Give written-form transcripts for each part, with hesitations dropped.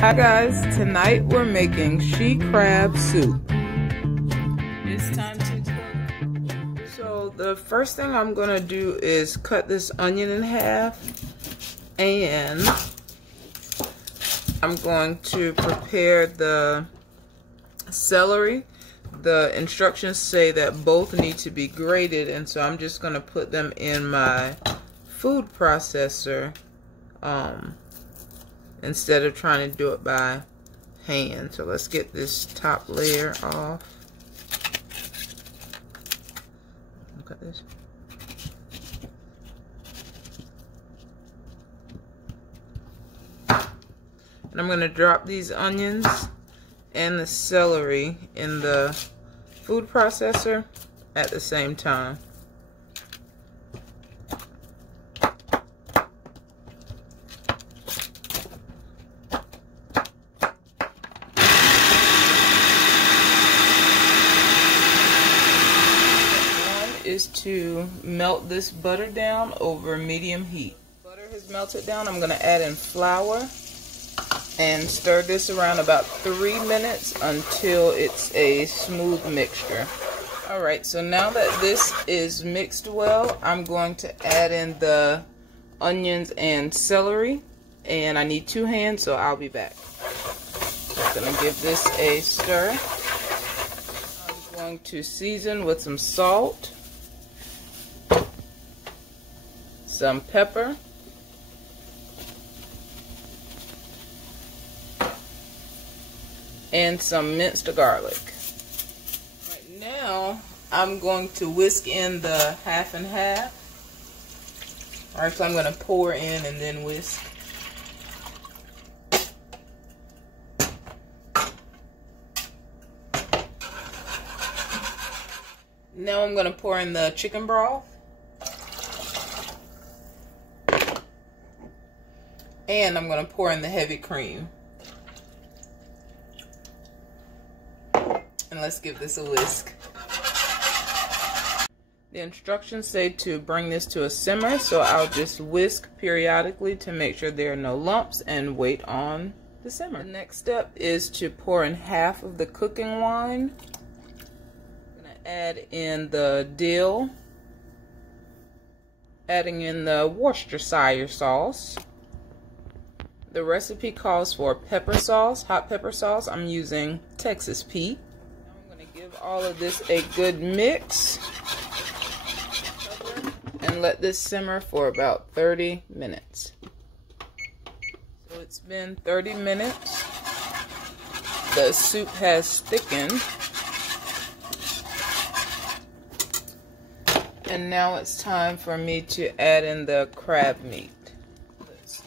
Hi guys, tonight we're making she crab soup. It's time to cook. So the first thing I'm gonna do is cut this onion in half, and I'm going to prepare the celery. The instructions say that both need to be grated, and so I'm just gonna put them in my food processor instead of trying to do it by hand. So let's get this top layer off. Look at this. And I'm going to drop these onions and the celery in the food processor at the same time. Is to melt this butter down over medium heat. Butter has melted down. I'm going to add in flour and stir this around about 3 minutes until it's a smooth mixture. Alright, so now that this is mixed well, I'm going to add in the onions and celery, and I need 2 hands, so I'll be back. I'm going to give this a stir. I'm going to season with some salt, some pepper, and some minced garlic. Right now, I'm going to whisk in the half and half. Alright, so I'm going to pour in and then whisk. Now I'm going to pour in the chicken broth. And I'm going to pour in the heavy cream. And let's give this a whisk. The instructions say to bring this to a simmer, so I'll just whisk periodically to make sure there are no lumps and wait on the simmer. The next step is to pour in half of the cooking wine. I'm going to add in the dill. Adding in the Worcestershire sauce. The recipe calls for pepper sauce, hot pepper sauce. I'm using Texas Pete. Now I'm going to give all of this a good mix and let this simmer for about 30 minutes. So it's been 30 minutes. The soup has thickened. And now it's time for me to add in the crab meat.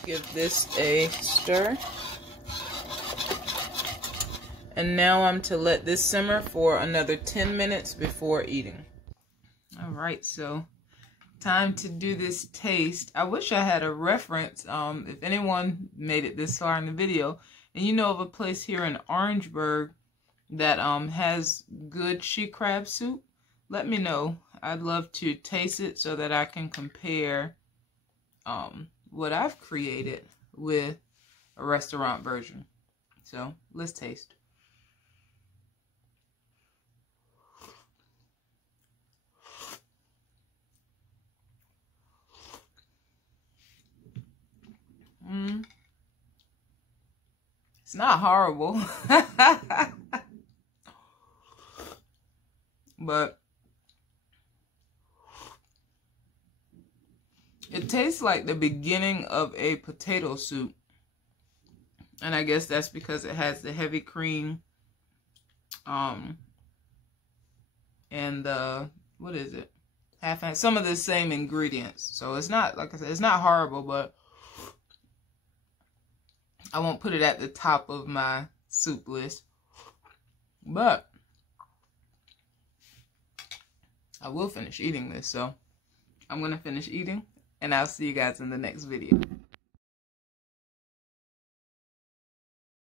Give this a stir. And now I'm to let this simmer for another 10 minutes before eating. Alright, so time to do this taste. I wish I had a reference, if anyone made it this far in the video, and you know of a place here in Orangeburg that has good she crab soup, let me know. I'd love to taste it so that I can compare what I've created with a restaurant version. So let's taste. It's not horrible, but it tastes like the beginning of a potato soup. And I guess that's because it has the heavy cream. And the, what is it? Some of the same ingredients. So it's not, like I said, it's not horrible, but I won't put it at the top of my soup list. But I will finish eating this, so I'm going to finish eating. And I'll see you guys in the next video.